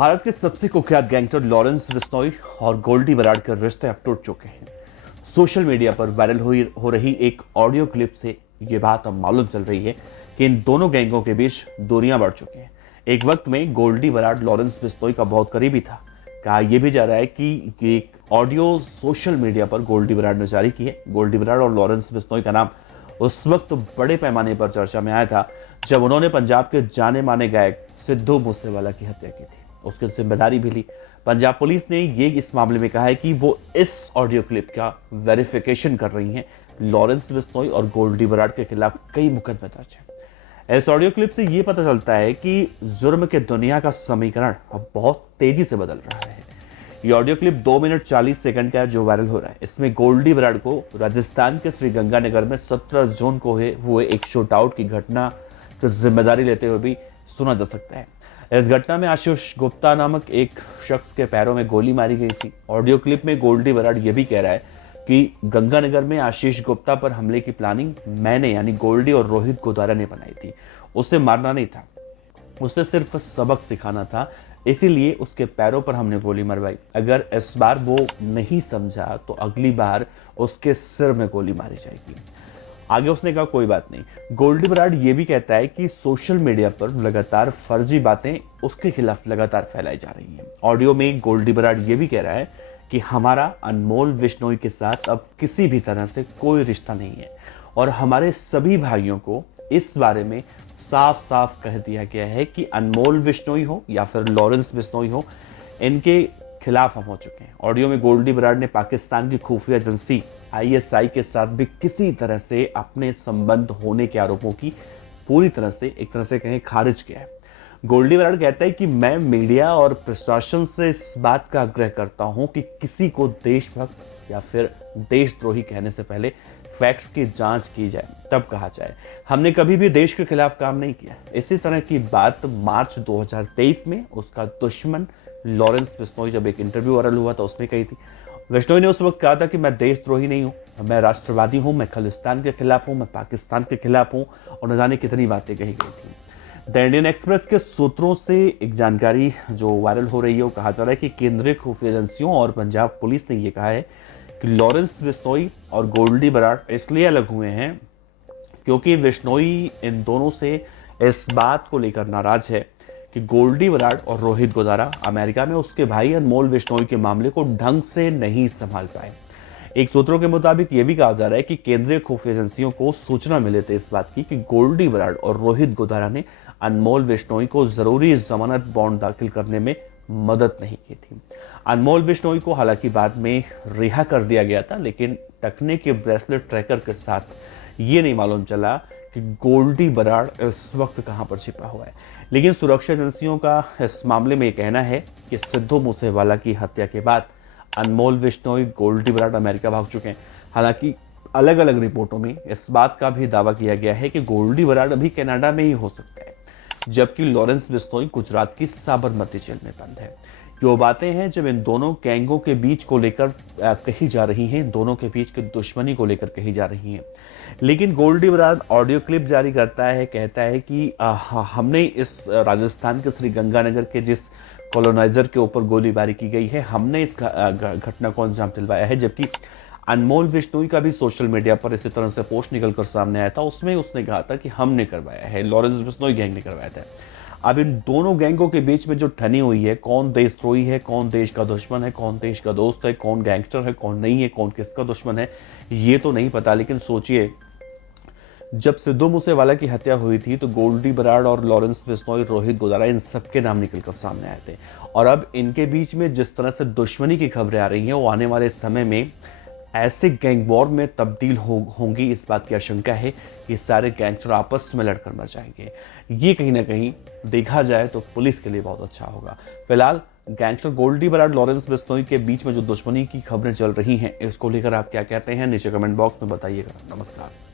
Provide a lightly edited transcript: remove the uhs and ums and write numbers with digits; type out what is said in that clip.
भारत के सबसे कुख्यात गैंगस्टर लॉरेंस बिश्नोई और गोल्डी बराड़ के रिश्ते अब टूट चुके हैं। सोशल मीडिया पर वायरल हो रही एक ऑडियो क्लिप से ये बात अब मालूम चल रही है कि इन दोनों गैंगों के बीच दूरियां बढ़ चुकी हैं। एक वक्त में गोल्डी बराड़ लॉरेंस बिश्नोई का बहुत करीबी था। कहा यह भी जा रहा है कि एक ऑडियो सोशल मीडिया पर गोल्डी बराड़ ने जारी की है। गोल्डी बराड़ और लॉरेंस बिश्नोई का नाम उस वक्त बड़े पैमाने पर चर्चा में आया था जब उन्होंने पंजाब के जाने माने गायक सिद्धू मूसेवाला की हत्या की थी। उसकी जिम्मेदारी भी ली। पंजाब पुलिस ने ये इस मामले में कहा है कि वो इस ऑडियो क्लिप का वेरिफिकेशन कर रही है। लॉरेंस बिश्नोई और गोल्डी बराड़ के खिलाफ कई मुकदमे दर्ज हैं। इस ऑडियो क्लिप से ये पता चलता है कि जुर्म के दुनिया का समीकरण अब बहुत तेजी से बदल रहा है। ये ऑडियो क्लिप 2 मिनट 40 सेकंड का है जो वायरल हो रहा है। इसमें गोल्डी बराड़ को राजस्थान के श्रीगंगानगर में 17 जून को हुए एक शूट आउट की घटना की जिम्मेदारी लेते हुए भी सुना जा सकता है। इस घटना में आशीष गुप्ता नामक एक शख्स के पैरों में गोली मारी गई थी। ऑडियो क्लिप में गोल्डी बराड़ यह भी कह रहा है कि गंगानगर में आशीष गुप्ता पर हमले की प्लानिंग मैंने यानी गोल्डी और रोहित गोदारा ने बनाई थी। उसे मारना नहीं था, उसे सिर्फ सबक सिखाना था, इसीलिए उसके पैरों पर हमने गोली मरवाई। अगर इस बार वो नहीं समझा तो अगली बार उसके सिर में गोली मारी जाएगी। आगे उसने कहा कोई बात नहीं। गोल्डी बराड़ ये भी कहता है कि सोशल मीडिया पर लगातार फर्जी बातें उसके खिलाफ लगातार फैलाई जा रही हैं। ऑडियो में गोल्डी बराड़ ये भी कह रहा है कि हमारा अनमोल बिश्नोई के साथ अब किसी भी तरह से कोई रिश्ता नहीं है और हमारे सभी भाइयों को इस बारे में साफ साफ कह दिया गया है कि अनमोल बिश्नोई हो या फिर लॉरेंस बिश्नोई हो, इनके खिलाफ हम हो चुके हैं। ऑडियो में गोल्डी बराड़ ने पाकिस्तान की खुफिया एजेंसी आईएसआई के साथ भी किसी तरह से अपने संबंध होने के आरोपों की पूरी तरह से एक तरह से कहें खारिज किया है। गोल्डी बराड़ कहता है कि मैं मीडिया और प्रशासन से इस बात का आग्रह करता हूं कि किसी को देशभक्त या फिर देशद्रोही कहने से पहले फैक्ट्स की जांच की जाए तब कहा जाए। हमने कभी भी देश के खिलाफ काम नहीं किया। इसी तरह की बात मार्च 2023 में उसका दुश्मन लॉरेंस बिश्नोई जब एक इंटरव्यू वायरल हुआ था उसमें कही थी। बिश्नोई ने उस वक्त कहा था कि मैं देशद्रोही नहीं हूं, मैं राष्ट्रवादी हूं, मैं खालिस्तान के खिलाफ हूं, मैं पाकिस्तान के खिलाफ हूं और न जाने कितनी बातें कही गई थी। द इंडियन एक्सप्रेस के सूत्रों से एक जानकारी जो वायरल हो रही है वो कहा जा रहा है कि केंद्रीय खुफिया एजेंसियों और पंजाब पुलिस ने यह कहा है कि लॉरेंस बिश्नोई और गोल्डी बराड़ इसलिए अलग हुए हैं क्योंकि बिश्नोई इन दोनों से इस बात को लेकर नाराज है कि गोल्डी बराड़ और रोहित गोदारा अमेरिका में उसके भाई अनमोल बिश्नोई के मामले को ढंग से नहीं संभाल पाए। एक सूत्रों के मुताबिक यह भी कहा जा रहा है कि केंद्रीय खुफिया एजेंसियों को सूचना मिले थे इस बात की कि गोल्डी बराड़ और रोहित गोदारा ने अनमोल बिश्नोई को जरूरी जमानत बॉन्ड दाखिल करने में मदद नहीं की थी। अनमोल बिश्नोई को हालांकि बाद में रिहा कर दिया गया था, लेकिन टकने के ब्रेसलेट ट्रैकर के साथ ये नहीं मालूम चला कि गोल्डी बराड़ इस वक्त कहां पर छिपा हुआ है। लेकिन सुरक्षा एजेंसियों का इस मामले में यह कहना है कि सिद्धू मूसेवाला की हत्या के बाद अनमोल बिश्नोई गोल्डी बराड़ अमेरिका भाग चुके हैं। हालांकि अलग अलग रिपोर्टों में इस बात का भी दावा किया गया है कि गोल्डी बराड़ अभी कनाडा में ही हो सकता है, जबकि लॉरेंस बिश्नोई गुजरात की साबरमती जेल में बंद है। जो बातें हैं जब इन दोनों गैंगों के बीच को लेकर कही जा रही हैं, दोनों के बीच की दुश्मनी को लेकर कही जा रही हैं। लेकिन गोल्डी बराड़ ऑडियो क्लिप जारी करता है, कहता है कि हमने इस राजस्थान के श्रीगंगानगर के जिस कॉलोनाइजर के ऊपर गोलीबारी की गई है, हमने इस घटना को अंजाम दिलवाया है। जबकि अनमोल बिश्नोई का भी सोशल मीडिया पर इसी तरह से पोस्ट निकलकर सामने आया था, उसमें उसने कहा था कि हमने करवाया है, लॉरेंस बिश्नोई गैंग ने करवाया था। अब इन दोनों गैंगों के बीच में जो ठनी हुई है, कौन देशद्रोही है, कौन देश का दुश्मन है, कौन देश का दोस्त है, कौन गैंगस्टर है, कौन नहीं है, कौन किसका दुश्मन है, ये तो नहीं पता। लेकिन सोचिए, जब सिद्धू मूसेवाला की हत्या हुई थी तो गोल्डी बराड़ और लॉरेंस बिश्नोई, रोहित गोदारा, इन सबके नाम निकलकर सामने आए थे। और अब इनके बीच में जिस तरह से दुश्मनी की खबरें आ रही हैं, वो आने वाले समय में ऐसे गैंग वॉर में तब्दील होंगी। इस बात की आशंका है कि सारे गैंगस्टर आपस में लड़कर मर जाएंगे। ये कहीं ना कहीं देखा जाए तो पुलिस के लिए बहुत अच्छा होगा। फिलहाल गैंगस्टर गोल्डी बराड़ लॉरेंस बिश्नोई के बीच में जो दुश्मनी की खबरें चल रही हैं, इसको लेकर आप क्या कहते हैं नीचे कमेंट बॉक्स में बताइएगा। नमस्कार।